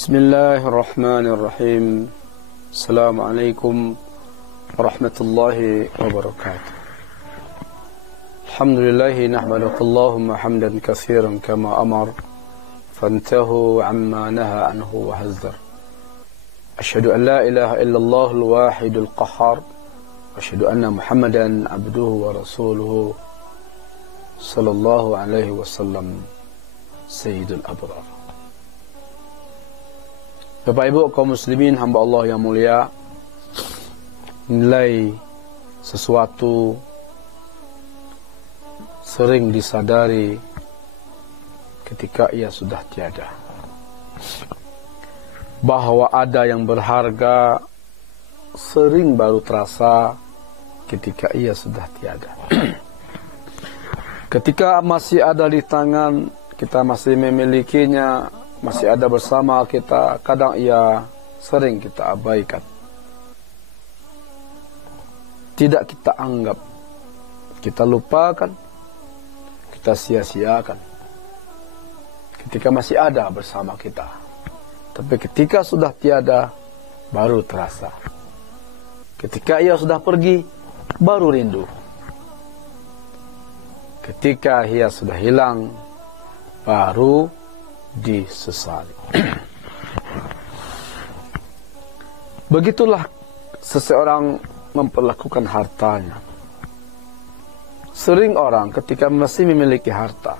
Bismillahirrahmanirrahim. Assalamualaikum warahmatullahi wabarakatuh. Alhamdulillahi nahmaduhu Allahumma hamdan katsiran kama amar fantahu amma naha anhu wa hazzar. Asyhadu an la ilaha illallah al-wahidul qahhar wa asyhadu anna Muhammadan abduhu wa rasuluhu sallallahu alaihi wasallam sayyidul abrar. Bapak Ibu kaum muslimin hamba Allah yang mulia, nilai sesuatu sering disadari ketika ia sudah tiada. Bahwa ada yang berharga sering baru terasa ketika ia sudah tiada. Ketika masih ada di tangan, kita masih memilikinya, masih ada bersama kita, kadang ia sering kita abaikan. Tidak kita anggap, kita lupakan, kita sia-siakan. Ketika masih ada bersama kita. Tapi ketika sudah tiada, baru terasa. Ketika ia sudah pergi, baru rindu. Ketika ia sudah hilang, baru disesali. Begitulah seseorang memperlakukan hartanya. Sering orang ketika masih memiliki harta,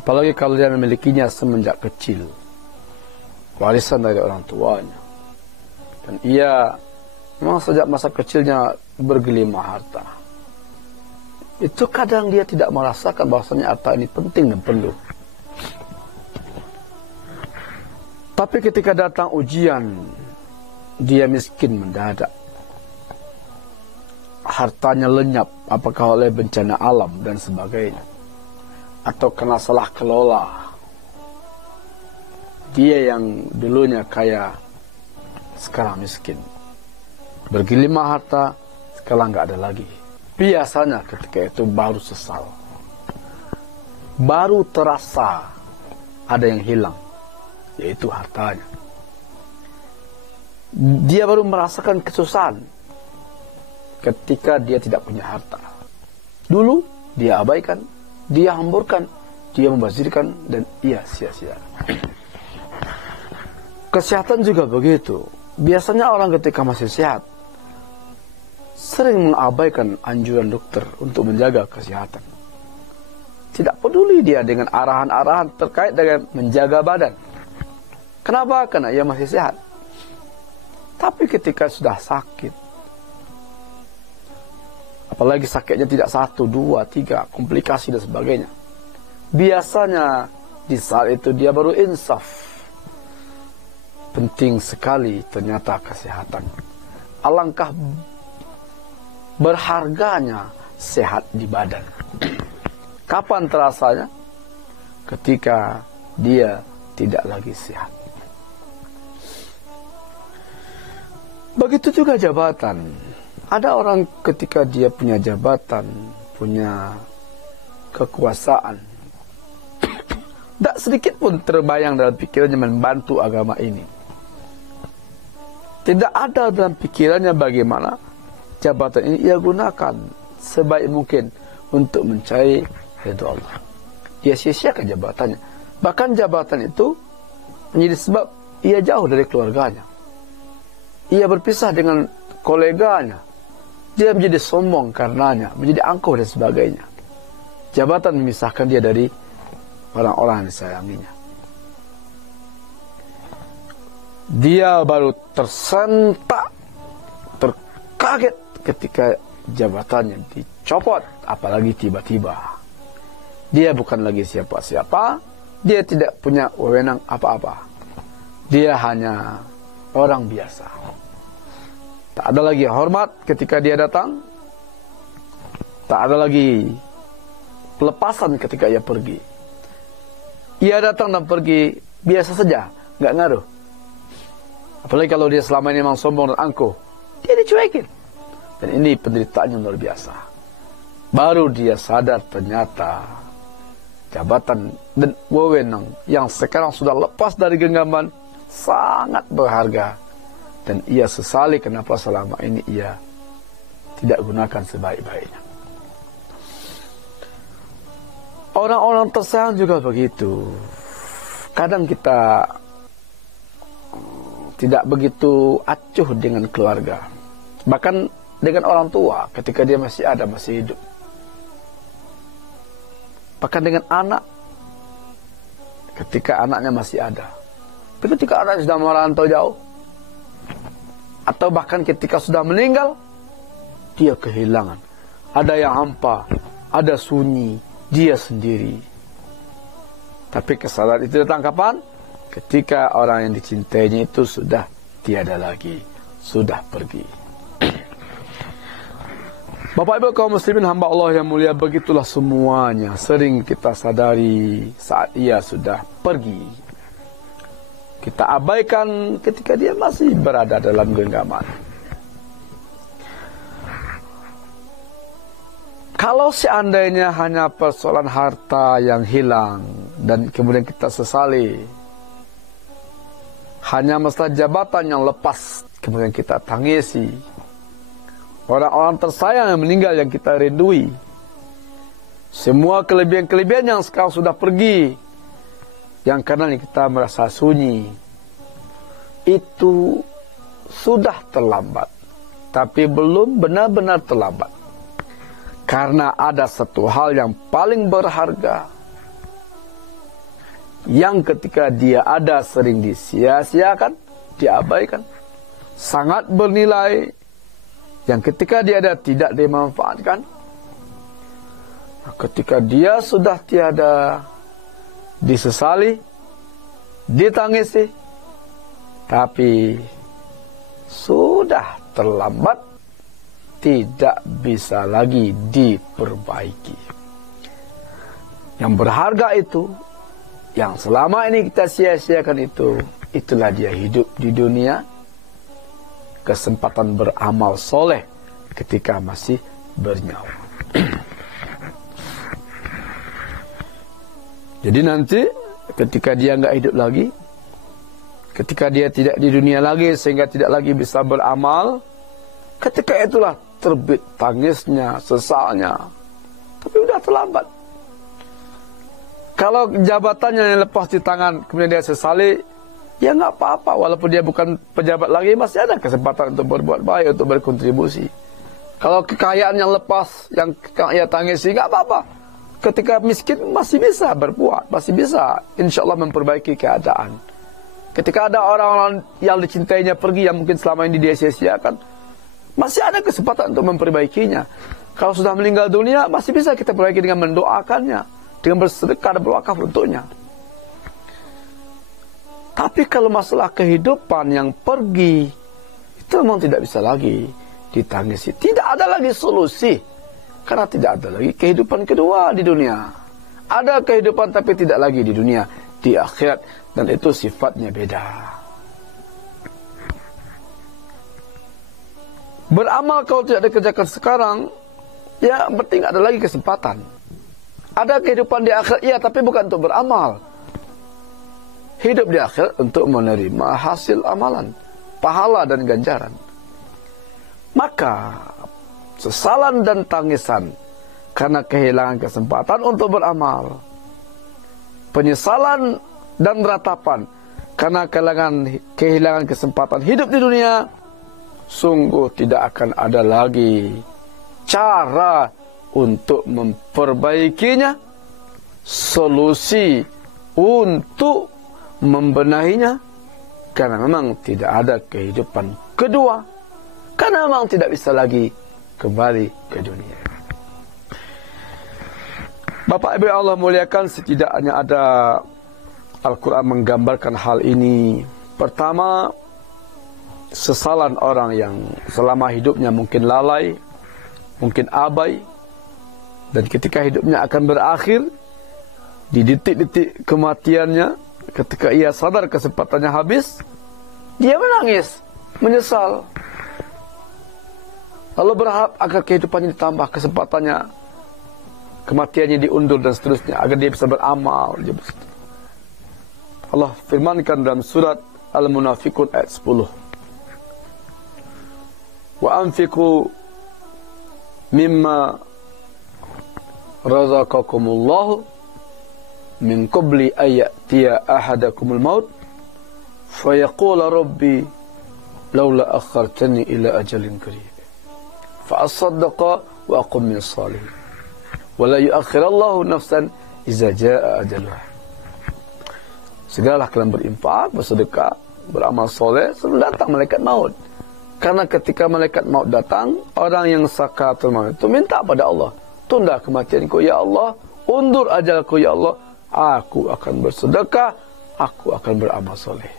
apalagi kalau dia memilikinya semenjak kecil, warisan dari orang tuanya, dan ia memang sejak masa kecilnya bergelimah harta, itu kadang dia tidak merasakan bahwasanya harta ini penting dan perlu. Tapi ketika datang ujian, dia miskin mendadak. Hartanya lenyap, apakah oleh bencana alam dan sebagainya, atau kena salah kelola. Dia yang dulunya kaya, sekarang miskin. Bergelimah harta, sekarang nggak ada lagi. Biasanya ketika itu baru sesal. Baru terasa ada yang hilang, yaitu hartanya. Dia baru merasakan kesusahan ketika dia tidak punya harta. Dulu dia abaikan, dia hamburkan, dia membazirkan, dan ia sia-sia. Kesehatan juga begitu. Biasanya orang ketika masih sehat sering mengabaikan anjuran dokter untuk menjaga kesehatan. Tidak peduli dia dengan arahan-arahan terkait dengan menjaga badan. Kenapa? Karena ia masih sehat. Tapi ketika sudah sakit, apalagi sakitnya tidak 1, 2, 3, komplikasi dan sebagainya, biasanya di saat itu dia baru insaf. Penting sekali ternyata kesehatan. Alangkah berharganya sehat di badan. Kapan terasanya? Ketika dia tidak lagi sehat. Begitu juga jabatan. Ada orang ketika dia punya jabatan, punya kekuasaan, tidak sedikit pun terbayang dalam pikirannya membantu agama ini. Tidak ada dalam pikirannya bagaimana jabatan ini ia gunakan sebaik mungkin untuk mencari ridha Allah. Dia sia-siakan jabatannya. Bahkan jabatan itu menjadi sebab ia jauh dari keluarganya. Ia berpisah dengan koleganya. Dia menjadi sombong karenanya, menjadi angkuh dan sebagainya. Jabatan memisahkan dia dari orang-orang yang disayanginya. Dia baru tersentak, terkaget ketika jabatannya dicopot, apalagi tiba-tiba. Dia bukan lagi siapa-siapa, dia tidak punya wewenang apa-apa. Dia hanya orang biasa. Tak ada lagi hormat ketika dia datang. Tak ada lagi pelepasan ketika ia pergi. Ia datang dan pergi biasa saja, nggak ngaruh. Apalagi kalau dia selama ini memang sombong dan angkuh, dia dicuekin. Dan ini penderitaannya luar biasa. Baru dia sadar ternyata jabatan dan wewenang yang sekarang sudah lepas dari genggaman sangat berharga, dan ia sesali kenapa selama ini ia tidak gunakan sebaik-baiknya. Orang-orang tersayang juga begitu. Kadang kita tidak begitu acuh dengan keluarga, bahkan dengan orang tua ketika dia masih ada, masih hidup, bahkan dengan anak ketika anaknya masih ada. Tapi ketika anak sudah merantau jauh, atau bahkan ketika sudah meninggal, dia kehilangan. Ada yang hampa, ada sunyi, dia sendiri. Tapi kesalahan itu datang kapan? Ketika orang yang dicintainya itu sudah tiada lagi, sudah pergi. Bapak Ibu kaum muslimin hamba Allah yang mulia, begitulah semuanya sering kita sadari saat ia sudah pergi. Kita abaikan ketika dia masih berada dalam genggaman. Kalau seandainya hanya persoalan harta yang hilang dan kemudian kita sesali, hanya masalah jabatan yang lepas kemudian kita tangisi, orang-orang tersayang yang meninggal yang kita rindui, semua kelebihan-kelebihan yang sekarang sudah pergi, yang karena kita merasa sunyi, itu sudah terlambat. Tapi belum benar-benar terlambat. Karena ada satu hal yang paling berharga, yang ketika dia ada sering disia-siakan, diabaikan, sangat bernilai, yang ketika dia ada tidak dimanfaatkan. Ketika dia sudah tiada, disesali, ditangisi, tapi sudah terlambat, tidak bisa lagi diperbaiki. Yang berharga itu, yang selama ini kita sia-siakan itu, itulah dia hidup di dunia, kesempatan beramal soleh ketika masih bernyawa. Jadi nanti ketika dia nggak hidup lagi, ketika dia tidak di dunia lagi sehingga tidak lagi bisa beramal, ketika itulah terbit tangisnya, sesalnya. Tapi udah terlambat. Kalau jabatannya yang lepas di tangan kemudian dia sesali, ya nggak apa-apa. Walaupun dia bukan pejabat lagi, masih ada kesempatan untuk berbuat baik, untuk berkontribusi. Kalau kekayaan yang lepas, yang ia tangisi, nggak apa-apa. Ketika miskin masih bisa berbuat, masih bisa insya Allah memperbaiki keadaan. Ketika ada orang-orang yang dicintainya pergi, yang mungkin selama ini dia sia-siakan, masih ada kesempatan untuk memperbaikinya. Kalau sudah meninggal dunia, masih bisa kita perbaiki dengan mendoakannya, dengan bersedekah dan berwakaf untuknya. Tapi kalau masalah kehidupan yang pergi, itu memang tidak bisa lagi ditangisi. Tidak ada lagi solusi, karena tidak ada lagi kehidupan kedua di dunia. Ada kehidupan tapi tidak lagi di dunia, di akhirat, dan itu sifatnya beda. Beramal kalau tidak dikerjakan sekarang, ya berarti tidak ada lagi kesempatan. Ada kehidupan di akhirat, iya, tapi bukan untuk beramal. Hidup di akhirat untuk menerima hasil amalan, pahala dan ganjaran. Maka sesalan dan tangisan karena kehilangan kesempatan untuk beramal, penyesalan dan ratapan karena kehilangan kesempatan hidup di dunia, sungguh tidak akan ada lagi cara untuk memperbaikinya, solusi untuk membenahinya, karena memang tidak ada kehidupan kedua, karena memang tidak bisa lagi kembali ke dunia. Bapak Ibu Allah muliakan, setidaknya ada Al-Quran menggambarkan hal ini. Pertama, sesalan orang yang selama hidupnya mungkin lalai, mungkin abai, dan ketika hidupnya akan berakhir, di detik-detik kematiannya, ketika ia sadar kesempatannya habis, dia menangis, menyesal, lalu berharap agar kehidupannya ditambah, kesempatannya, kematiannya diundur dan seterusnya, agar dia bisa beramal. Allah firmankan dalam surat Al-Munafiqun ayat 10. Wa anfiqu mimma razaqakumullahu min qabli ayatiya ahadakumul maut fayaqula rabbi laula akhartani ila ajalin qarib fa asaddaqa wa aqum min salihin wa la yuakhirallahu nafsan iza jaa ajaluha. Segeralah kalian berinfak, bersedekah, beramal soleh sebelum datang malaikat maut. Karena ketika malaikat maut datang, orang yang sakaratul maut itu minta pada Allah, tunda kematianku ya Allah, undur ajalku ya Allah, aku akan bersedekah, aku akan beramal soleh.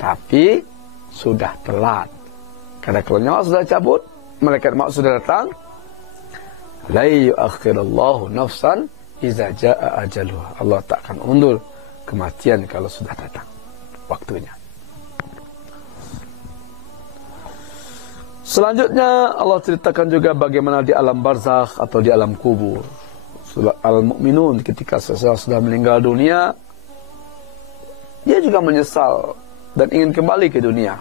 Tapi sudah telat. Karena kalau nyawa sudah cabut, malaikat maut sudah datang. La yuakhirallahu nafsan iza jaa ajaluha. Allah tak akan undur kematian kalau sudah datang waktunya. Selanjutnya Allah ceritakan juga bagaimana di alam barzakh atau di alam kubur. Al-mu'minun ketika seseorang sudah meninggal dunia, dia juga menyesal dan ingin kembali ke dunia.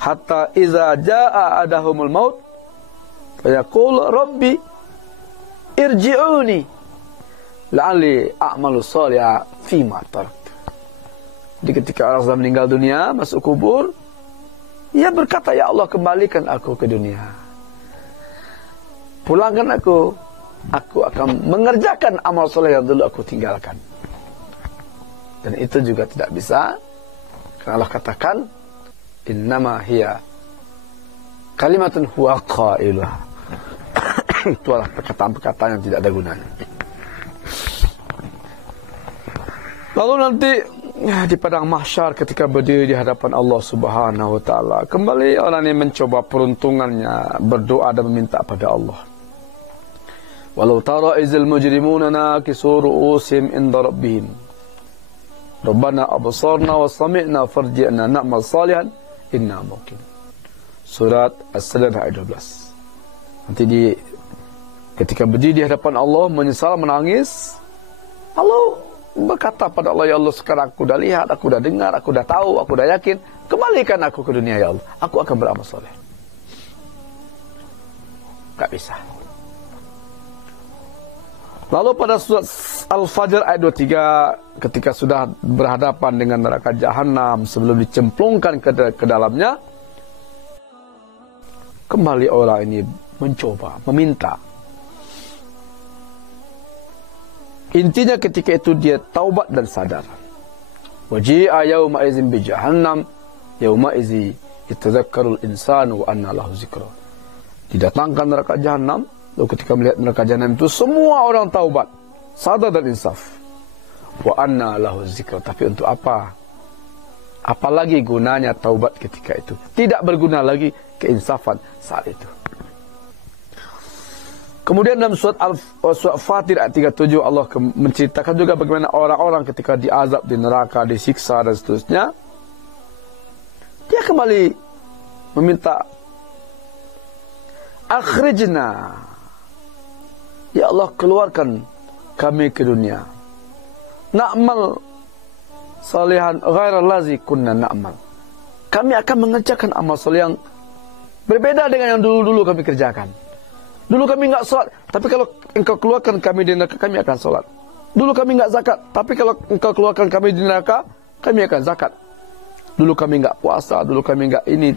Hatta iza jaa adahumul maut fayaqul rabbi irji'uni la'alli a'malu shalihan fima taraktu. Jadi ketika orang sudah meninggal dunia, masuk kubur, ia berkata, ya Allah, kembalikan aku ke dunia. Pulangkan aku akan mengerjakan amal soleh yang dulu aku tinggalkan. Dan itu juga tidak bisa, karena Allah katakan, innama hiya kalimatun huwa qailuha. Itulah perkataan-perkataan yang tidak ada gunanya. Lalu nanti di padang mahsyar ketika berdiri di hadapan Allah Subhanahu wa taala, kembali orang yang mencoba peruntungannya, berdoa dan meminta pada Allah. Walau tara izil mujrimuna nakisu ru'usihim inda rabbihim. Rabbana absarna wa sami'na farji'na na'mal salihan inna muqin. Surat As-Sajdah ayat 12. Nanti ketika berdiri di hadapan Allah, menyesal, menangis, Allah berkata pada Allah, ya Allah, sekarang aku dah lihat, aku dah dengar, aku dah tahu, aku dah yakin, kembalikan aku ke dunia ya Allah, aku akan beramal soleh. Tak bisa. Lalu pada surat Al-Fajr ayat 23, ketika sudah berhadapan dengan neraka Jahannam sebelum dicemplungkan ke dalamnya, kembali orang ini mencoba, meminta. Intinya ketika itu dia taubat dan sadar. Waji'a yawma izin bi jahannam yawma izi yatadzakkarul insanu wa anna lahu zikra. Didatangkan neraka Jahannam, lalu ketika melihat neraka Jahannam itu semua orang taubat, sadar dan insaf. Wa anna lahu zikra. Tapi untuk apa? Apalagi gunanya taubat ketika itu? Tidak berguna lagi keinsafan saat itu. Kemudian dalam surat Fatir ayat 37 Allah menceritakan juga bagaimana orang-orang ketika diazab di neraka, disiksa dan seterusnya, dia kembali meminta, akhrijna, ya Allah, keluarkan kami ke dunia, na'mal salihan ghairal ladzi kunna na'mal. Kami akan mengerjakan amal soleh yang berbeda dengan yang dulu-dulu kami kerjakan. Dulu kami enggak sholat, tapi kalau engkau keluarkan kami di neraka, kami akan sholat. Dulu kami enggak zakat, tapi kalau engkau keluarkan kami di neraka, kami akan zakat. Dulu kami enggak puasa, dulu kami enggak ini.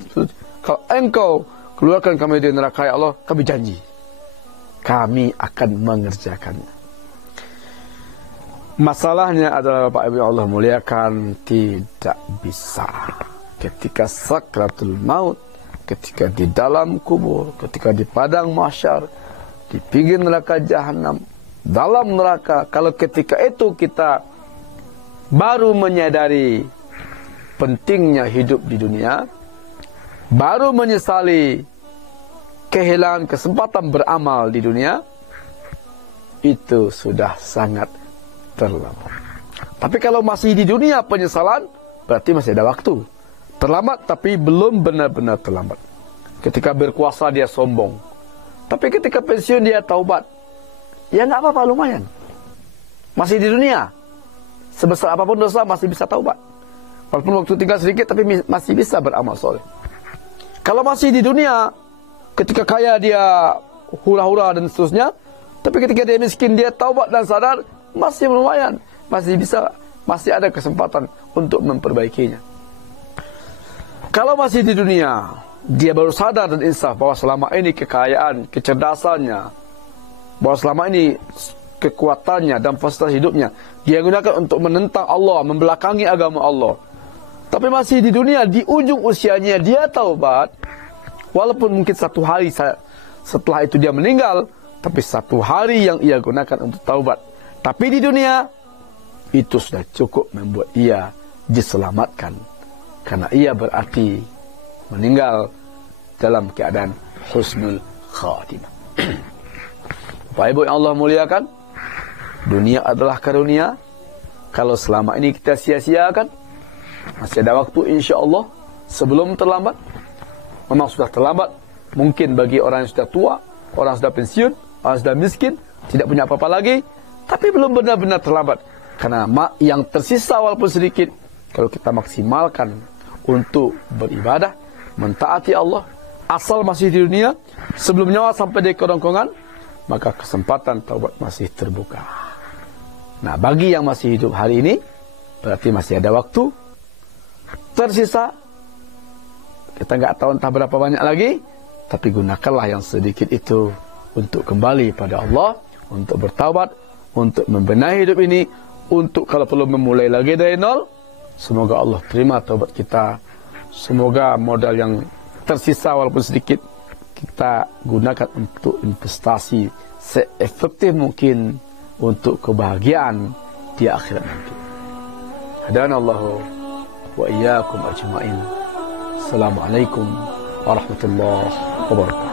Kalau engkau keluarkan kami di neraka, ya Allah, kami janji, kami akan mengerjakannya. Masalahnya adalah, Bapak Ibu yang Allah muliakan, tidak bisa. Ketika sakratul maut, ketika di dalam kubur, ketika di padang mahsyar, di pinggir neraka Jahannam, dalam neraka, kalau ketika itu kita baru menyadari pentingnya hidup di dunia, baru menyesali kehilangan kesempatan beramal di dunia, itu sudah sangat terlambat. Tapi kalau masih di dunia penyesalan, berarti masih ada waktu. Terlambat tapi belum benar-benar terlambat. Ketika berkuasa dia sombong, tapi ketika pensiun dia taubat, ya nggak apa-apa, lumayan. Masih di dunia, sebesar apapun dosa masih bisa taubat. Walaupun waktu tinggal sedikit, tapi masih bisa beramal soleh. Kalau masih di dunia, ketika kaya dia hura-hura dan seterusnya, tapi ketika dia miskin, dia taubat dan sadar, masih lumayan, masih bisa, masih ada kesempatan untuk memperbaikinya. Kalau masih di dunia, dia baru sadar dan insaf bahwa selama ini kekayaan, kecerdasannya, bahwa selama ini kekuatannya dan fasilitas hidupnya dia gunakan untuk menentang Allah, membelakangi agama Allah. Tapi masih di dunia, di ujung usianya dia taubat, walaupun mungkin satu hari setelah itu dia meninggal, tapi satu hari yang ia gunakan untuk taubat. Tapi di dunia, itu sudah cukup membuat ia diselamatkan. Karena ia berarti meninggal dalam keadaan husnul khatimah. Bapak Ibu yang Allah muliakan, dunia adalah karunia. Kalau selama ini kita sia-siakan, masih ada waktu insya Allah sebelum terlambat. Memang sudah terlambat mungkin bagi orang yang sudah tua, orang sudah pensiun, orang sudah miskin, tidak punya apa-apa lagi. Tapi belum benar-benar terlambat. Karena yang tersisa walaupun sedikit, kalau kita maksimalkan untuk beribadah, mentaati Allah, asal masih di dunia, sebelum nyawa sampai di kerongkongan, maka kesempatan taubat masih terbuka. Nah, bagi yang masih hidup hari ini, berarti masih ada waktu tersisa. Kita nggak tahu entah berapa banyak lagi, tapi gunakanlah yang sedikit itu untuk kembali pada Allah, untuk bertaubat, untuk membenahi hidup ini, untuk kalau perlu memulai lagi dari nol. Semoga Allah terima taubat kita. Semoga modal yang tersisa walaupun sedikit kita gunakan untuk investasi seefektif mungkin untuk kebahagiaan di akhirat nanti. Hadanallahu wa iyyakum ajma'in. Assalamualaikum warahmatullahi wabarakatuh.